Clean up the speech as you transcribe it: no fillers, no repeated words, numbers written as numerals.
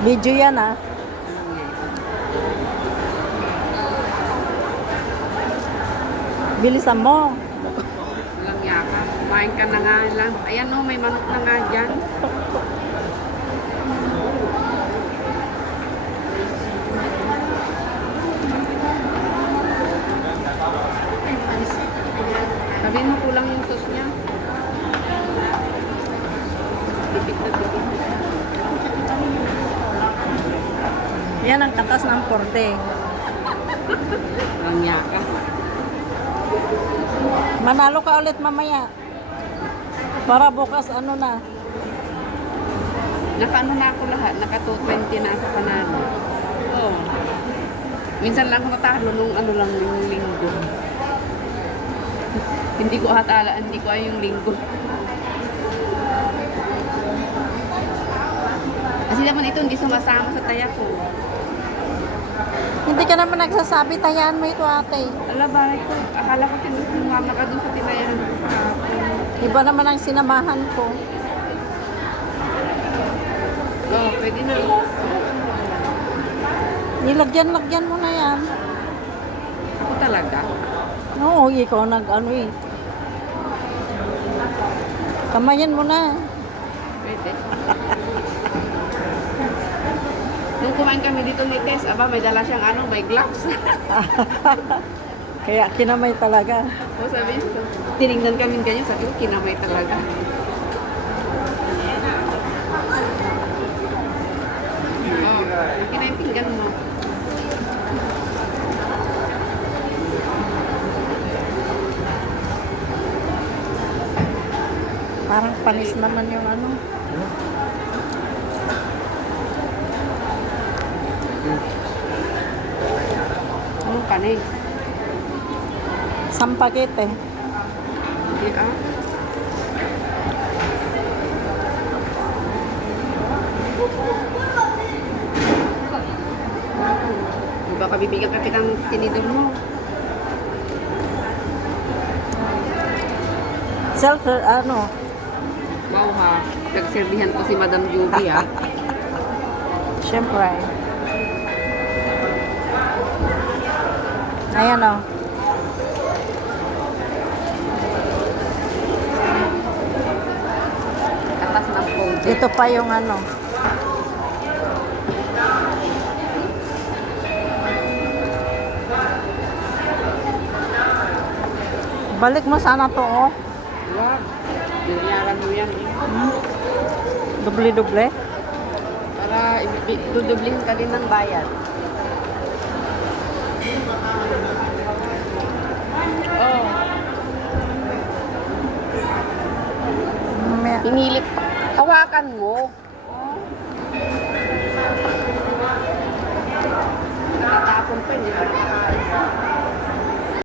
Video yan ah. Bilisan mo. Walang yaka. Kumain ka na nga lang. Ayan o, may manok na nga dyan. Sabihin mo kulang yung sauce niya. Bibig na bibig. Yan ang katas ng porde. Walang yaka. Manalo ka ulit mamaya. Para bukas ano na. Naka-ano na ako lahat. Naka-220 na ako panalo. Oo. Minsan lang ako natalo nung ano lang yung linggo. Hindi ko hatala, hindi ko ay yung linggo. Kasi naman ito hindi sumasama sa taya ko. Hindi ka naman nagsasabi, tayaan mo ito ate. Ala, bahay ko. Akala ko tinumama ka doon sa tinayan ko kahapon. Iba naman ang sinamahan ko. Oo, pwede na. Nilagyan-lagyan mo na yan. Ako talaga. Oo, ikaw nag-ano eh. Kamayan mo na. Pwede. Nung kumain kami dito ni Tess, aba, may dala siyang ano, may gloves. Kaya kinamay talaga. O sabi niya, tinignan kami ganyan, sabi ko, kinamay talaga. Oh, kinaintindihan mo. Parang panis naman yung ano. Anong kanin? Sampagete. Hindi ah. Baka bibigyan ka kitang tinidor mo. Self, ano, Wow ha, nagserbihan ko si Madam Juby ha. syempre. Ayan o. Katas ng phone. Ito pa yung ano. Balik mo sana to oh. Wag. Binayaran mo yan eh. Doble-doble. Para dudublihin ka din ng bayad. Oh, Mamaya. pinilit. Hawakan mo.